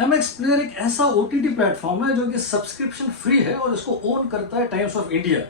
MX player एक ऐसा OTT platform है जो कि सब्सक्रिप्शन फ्री है और इसको ओन करता है टाइम्स ऑफ इंडिया।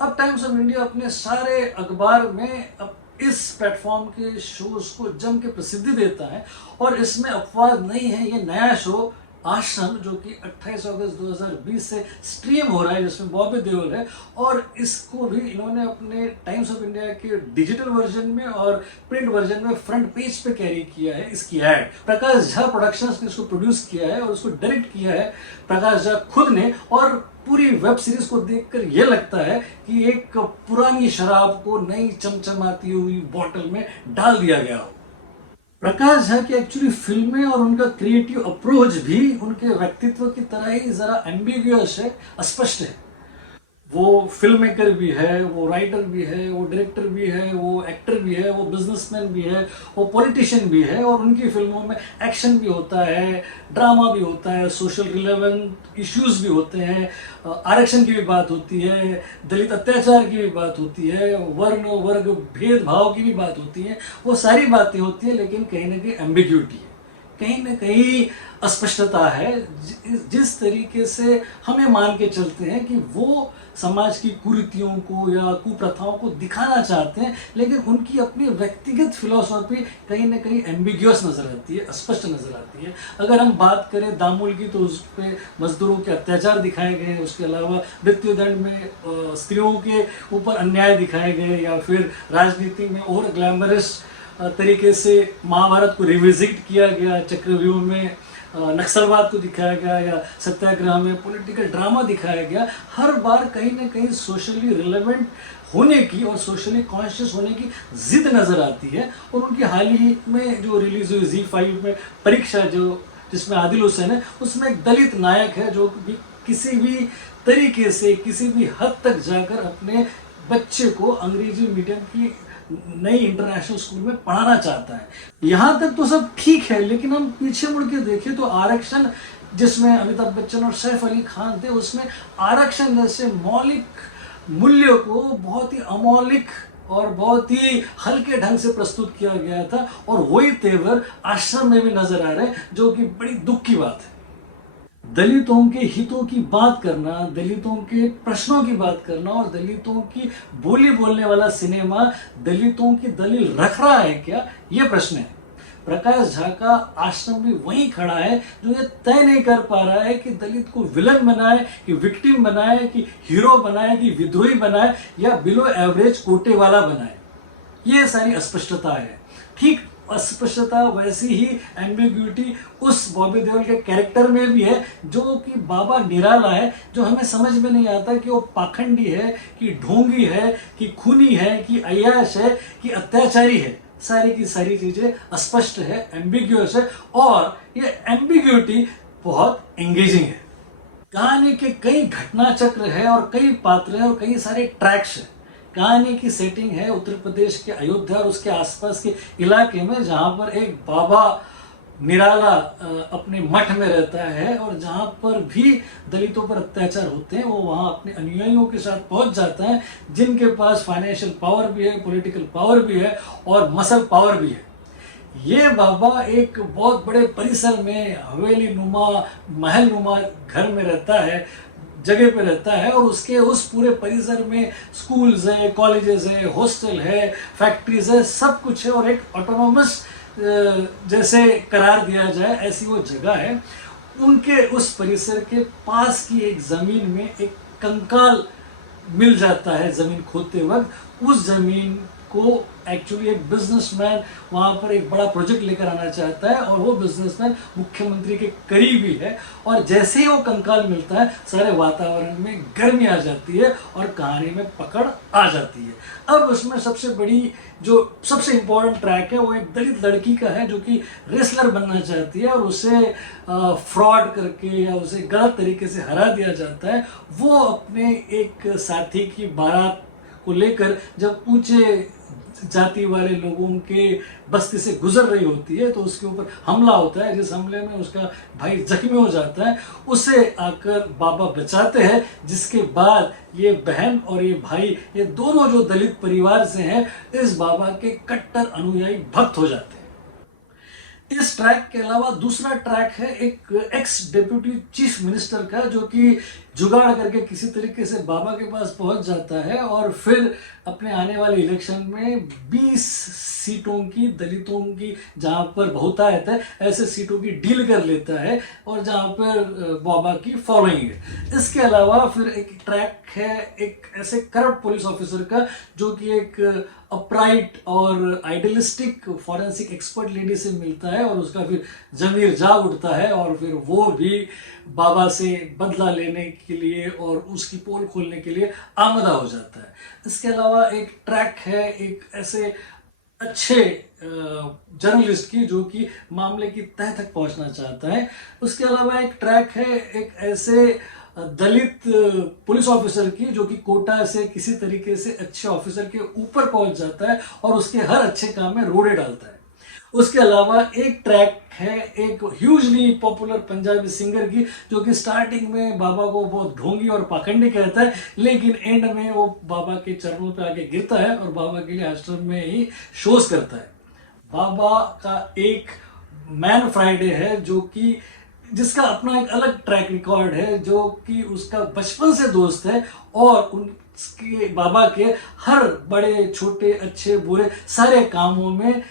अब टाइम्स ऑफ इंडिया अपने सारे अखबार में अब इस प्लेटफॉर्म के शोज को जम के प्रसिद्धि देता है और इसमें अपवाद नहीं है। ये नया शो आश्रम जो कि 28 अगस्त 2020 से स्ट्रीम हो रहा है, जिसमें बॉबी देओल है, और इसको भी इन्होंने अपने टाइम्स ऑफ इंडिया के डिजिटल वर्जन में और प्रिंट वर्जन में फ्रंट पेज पे कैरी किया है। इसकी ऐड प्रकाश झा प्रोडक्शंस ने इसको प्रोड्यूस किया है और उसको डायरेक्ट किया है प्रकाश झा खुद ने। और पूरी वेब सीरीज को देखकर यह लगता है कि एक पुरानी शराब को नई चमचमाती हुई बोतल में डाल दिया गया हो। प्रकाश झा की एक्चुअली फिल्में और उनका क्रिएटिव अप्रोच भी उनके व्यक्तित्व की तरह ही जरा एम्बिग्यूअस है, अस्पष्ट है। वो फिल्म मेकर भी है, वो राइटर भी है, वो डायरेक्टर भी है, वो एक्टर भी है, वो बिजनेसमैन भी है, वो पॉलिटिशियन भी है। और उनकी फिल्मों में एक्शन भी होता है, ड्रामा भी होता है, सोशल रिलेवेंट इश्यूज भी होते हैं, आरक्षण की भी बात होती है, दलित अत्याचार की भी बात होती है, वर्ण वर्ग भेदभाव की भी बात होती है। वो सारी बातें होती है, लेकिन कहीं ना कहीं एम्बिग्यूटी है, कहीं ना कहीं अस्पष्टता है। जिस तरीके से हमें मान के चलते हैं कि वो समाज की कुरीतियों को या कुप्रथाओं को दिखाना चाहते हैं, लेकिन उनकी अपनी व्यक्तिगत फिलॉसफी कहीं ना कहीं एम्बिग्यूअस नजर आती है, अस्पष्ट नजर आती है। अगर हम बात करें दामुल की तो उस पर मजदूरों के अत्याचार दिखाए गए, उसके अलावा मृत्यु दंड में स्त्रियों के ऊपर अन्याय दिखाए गए, या फिर राजनीति में और ग्लैमरस तरीके से महाभारत को रिविजिट किया गया, चक्रव्यूह में नक्सलवाद को दिखाया गया, या सत्याग्रह में पॉलिटिकल ड्रामा दिखाया गया। हर बार कहीं ना कहीं सोशली रिलेवेंट होने की और सोशली कॉन्शियस होने की जिद नजर आती है। और उनकी हाल ही में जो रिलीज हुई ZEE5 में परीक्षा, जो जिसमें आदिल हुसैन है, उसमें एक दलित नायक है जो भी किसी भी तरीके से किसी भी हद तक जाकर अपने बच्चे को अंग्रेजी मीडियम की नई इंटरनेशनल स्कूल में पढ़ाना चाहता है। यहां तक तो सब ठीक है, लेकिन हम पीछे मुड़ के देखें तो आरक्षण, जिसमें अमिताभ बच्चन और सैफ अली खान थे, उसमें आरक्षण जैसे मौलिक मूल्य को बहुत ही अमौलिक और बहुत ही हल्के ढंग से प्रस्तुत किया गया था। और वही तेवर आश्रम में भी नजर आ रहे हैं, जो कि बड़ी दुख की बात है। दलितों के हितों की बात करना, दलितों के प्रश्नों की बात करना और दलितों की बोली बोलने वाला सिनेमा दलितों की दलील रख रहा है क्या, यह प्रश्न है। प्रकाश झा का आश्रम भी वहीं खड़ा है, जो ये तय नहीं कर पा रहा है कि दलित को विलन बनाए, कि विक्टिम बनाए, कि हीरो बनाए, कि विद्रोही बनाए, या बिलो एवरेज कोटे वाला बनाए। ये सारी अस्पष्टता है। ठीक अस्पष्टता वैसी ही एम्बिग्यूटी उस बॉबी देओल के कैरेक्टर में भी है, जो कि बाबा निराला है, जो हमें समझ में नहीं आता कि वो पाखंडी है, कि ढोंगी है, कि खूनी है, कि अय्याश है, कि अत्याचारी है। सारी की सारी चीजें अस्पष्ट है, एम्बिग्यूअस है, और ये एम्बिग्यूटी बहुत एंगेजिंग है। कहानी के कई घटना चक्र है और कई पात्र हैं और कई सारे ट्रैक्स हैं। कहानी की सेटिंग है उत्तर प्रदेश के अयोध्या और उसके आसपास के इलाके में, जहां पर एक बाबा निराला अपने मठ में रहता है, और जहां पर भी दलितों पर अत्याचार होते हैं वो वहां अपने अनुयायियों के साथ पहुंच जाता है, जिनके पास फाइनेंशियल पावर भी है, पॉलिटिकल पावर भी है और मसल पावर भी है। ये बाबा एक बहुत बड़े परिसर में हवेली नुमा, महल नुमा घर में रहता है, जगह पे रहता है, और उसके उस पूरे परिसर में स्कूल्स है, कॉलेजेस है, हॉस्टल है, फैक्ट्रीज है, सब कुछ है, और एक ऑटोनॉमस जैसे करार दिया जाए ऐसी वो जगह है। उनके उस परिसर के पास की एक जमीन में एक कंकाल मिल जाता है जमीन खोदते वक्त। उस जमीन को एक्चुअली एक बिजनेसमैन वहाँ पर एक बड़ा प्रोजेक्ट लेकर आना चाहता है, और वो बिजनेसमैन मुख्यमंत्री के करीबी है। और जैसे ही वो कंकाल मिलता है, सारे वातावरण में गर्मी आ जाती है और कहानी में पकड़ आ जाती है। अब उसमें सबसे बड़ी जो सबसे इम्पोर्टेंट ट्रैक है वो एक दलित लड़की का है, जो कि रेसलर बनना चाहती है, और उसे फ्रॉड करके या उसे गलत तरीके से हरा दिया जाता है। वो अपने एक साथी की बारात को लेकर जब ऊंचे जाति वाले लोगों के बस्ती से गुजर रही होती है, तो उसके ऊपर हमला होता है, जिस हमले में उसका भाई जख्मी हो जाता है। उसे आकर बाबा बचाते हैं, जिसके बाद ये बहन और ये भाई, ये दोनों जो दलित परिवार से हैं, इस बाबा के कट्टर अनुयायी भक्त हो जाते हैं। इस ट्रैक के अलावा दूसरा ट्रैक है एक एक्स डिप्यूटी चीफ मिनिस्टर का, जो कि जुगाड़ करके किसी तरीके से बाबा के पास पहुंच जाता है और फिर अपने आने वाले इलेक्शन में 20 सीटों की, दलितों की जहां पर बहुतायत है ऐसे सीटों की डील कर लेता है और जहां पर बाबा की फॉलोइंग है। इसके अलावा फिर एक ट्रैक है एक ऐसे करप्ट पुलिस ऑफिसर का, जो कि एक अपराइट और आइडियलिस्टिक फॉरेंसिक एक्सपर्ट लेडी से मिलता है और उसका फिर जमीर जाग उठता है और फिर वो भी बाबा से बदला लेने के लिए और उसकी पोल खोलने के लिए आमदा हो जाता है। इसके अलावा एक ट्रैक है एक ऐसे अच्छे जर्नलिस्ट की, जो कि मामले की तह तक पहुंचना चाहता है। उसके अलावा एक ट्रैक है एक ऐसे दलित पुलिस ऑफिसर की, जो कि कोटा से किसी तरीके से अच्छे ऑफिसर के ऊपर पहुंच जाता है और उसके हर अच्छे काम में रोड़े डालता है। उसके अलावा एक ट्रैक है एक ह्यूजली पॉपुलर पंजाबी सिंगर की, जो कि स्टार्टिंग में बाबा को बहुत ढोंगी और पाखंडी कहता है, लेकिन एंड में वो बाबा के चरणों पे आके गिरता है और बाबा के लिए आश्रम में ही शोज करता है। बाबा का एक मैन फ्राइडे है, जो कि जिसका अपना एक अलग ट्रैक रिकॉर्ड है, जो कि उसका बचपन से दोस्त है और उसके बाबा के हर बड़े छोटे अच्छे बुरे सारे कामों में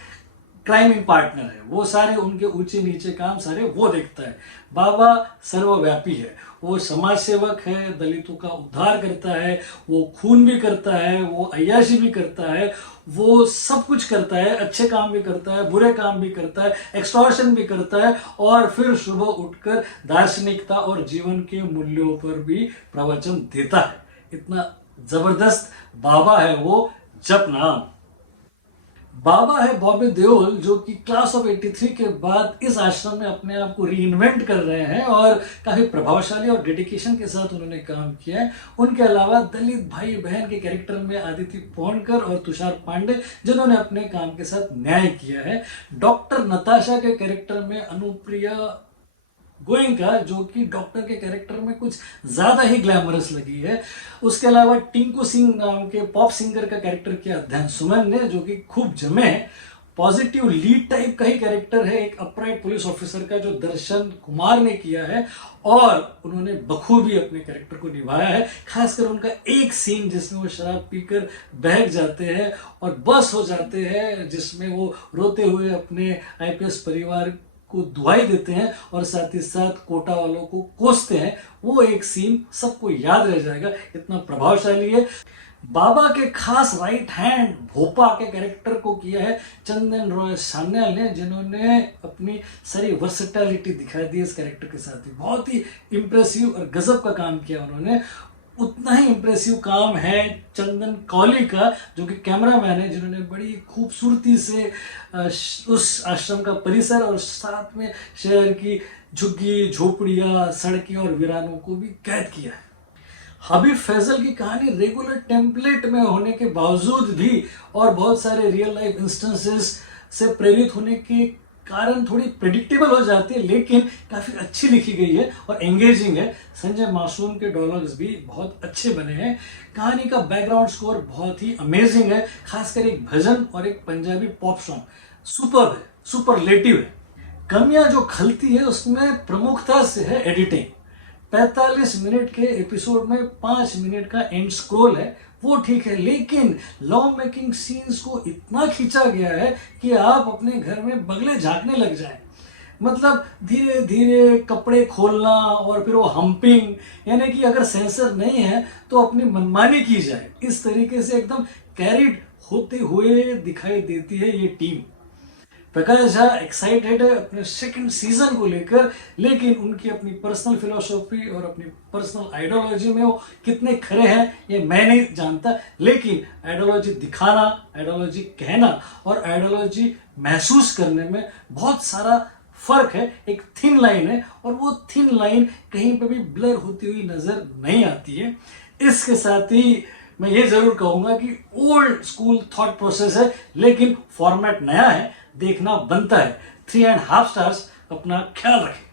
क्राइम पार्टनर है। वो सारे उनके ऊंचे नीचे काम सारे वो देखता है। बाबा सर्वव्यापी है, वो समाज सेवक है, दलितों का उद्धार करता है, वो खून भी करता है, वो अय्याशी भी करता है, वो सब कुछ करता है, अच्छे काम भी करता है, बुरे काम भी करता है, एक्सटॉर्शन भी करता है और फिर सुबह उठकर दार्शनिकता और जीवन के मूल्यों पर भी प्रवचन देता है। इतना जबरदस्त बाबा है वो। जप नाम बाबा है बॉबी देओल, जो कि क्लास ऑफ 83 के बाद इस आश्रम में अपने आप को रीइन्वेंट कर रहे हैं और काफी प्रभावशाली और डेडिकेशन के साथ उन्होंने काम किया है। उनके अलावा दलित भाई बहन के कैरेक्टर में आदित्य पोहनकर और तुषार पांडे, जिन्होंने अपने काम के साथ न्याय किया है। डॉक्टर नताशा के कैरेक्टर में अनुप्रिया गोयनका, जो कि डॉक्टर के कैरेक्टर में कुछ ज्यादा ही ग्लैमरस लगी है। उसके अलावा टिंकू सिंह नाम के पॉप सिंगर का कैरेक्टर किया अध्ययन सुमन ने, जो कि खूब जमे। पॉजिटिव लीड टाइप का ही कैरेक्टर है एक अपराइट पुलिस ऑफिसर का, जो दर्शन कुमार ने किया है और उन्होंने बखूबी अपने कैरेक्टर को निभाया है। खासकर उनका एक सीन जिसमें वो शराब पीकर बहक जाते हैं और बस हो जाते हैं, जिसमें वो रोते हुए अपने आईपीएस परिवार को दुआई देते हैं और साथ ही साथ कोटा वालों को कोसते हैं, वो एक सीन सबको याद रह जाएगा, इतना प्रभावशाली है। बाबा के खास राइट हैंड भोपा के कैरेक्टर को किया है चंदन रॉय सान्याल ने, जिन्होंने अपनी सारी वर्सेटैलिटी दिखा दी इस कैरेक्टर के साथ ही। बहुत ही इंप्रेसिव और गजब का काम किया उन्होंने। उतना ही इंप्रेसिव काम है चंदन कौली का, जो कि कैमरामैन है, जिन्होंने बड़ी खूबसूरती से उस आश्रम का परिसर और साथ में शहर की झुग्गी झोपड़ियाँ सड़कें और वीरानों को भी कैद किया है। हबीब फैजल की कहानी रेगुलर टेम्पलेट में होने के बावजूद भी और बहुत सारे रियल लाइफ इंस्टेंसेस से प्रेरित होने के कारण थोड़ी प्रेडिक्टेबल हो जाती है, लेकिन काफ़ी अच्छी लिखी गई है और एंगेजिंग है। संजय मासूम के डायलॉग्स भी बहुत अच्छे बने हैं। कहानी का बैकग्राउंड स्कोर बहुत ही अमेजिंग है, खासकर एक भजन और एक पंजाबी पॉप सॉन्ग सुपर है, सुपरलेटिव है। कमियां जो खलती है उसमें प्रमुखता से है एडिटिंग। 45 मिनट के एपिसोड में 5 मिनट का एंड स्क्रोल है, वो ठीक है, लेकिन लव मेकिंग सीन्स को इतना खींचा गया है कि आप अपने घर में बगले झांकने लग जाएं। मतलब धीरे धीरे कपड़े खोलना और फिर वो हम्पिंग, यानी कि अगर सेंसर नहीं है तो अपनी मनमानी की जाए, इस तरीके से एकदम कैरिड होते हुए दिखाई देती है ये टीम। प्रकाश झा एक्साइटेड है अपने सेकंड सीजन को लेकर, लेकिन उनकी अपनी पर्सनल फिलोसॉफी और अपनी पर्सनल आइडियोलॉजी में वो कितने खरे हैं ये मैं नहीं जानता, लेकिन आइडियोलॉजी दिखाना, आइडियोलॉजी कहना और आइडियोलॉजी महसूस करने में बहुत सारा फर्क है। एक थिन लाइन है और वो थिन लाइन कहीं पे भी ब्लर होती हुई नजर नहीं आती है। इसके साथ ही मैं ये जरूर कहूंगा कि ओल्ड स्कूल थॉट प्रोसेस है, लेकिन फॉर्मेट नया है, देखना बनता है। 3.5 स्टार्स। अपना ख्याल रखें।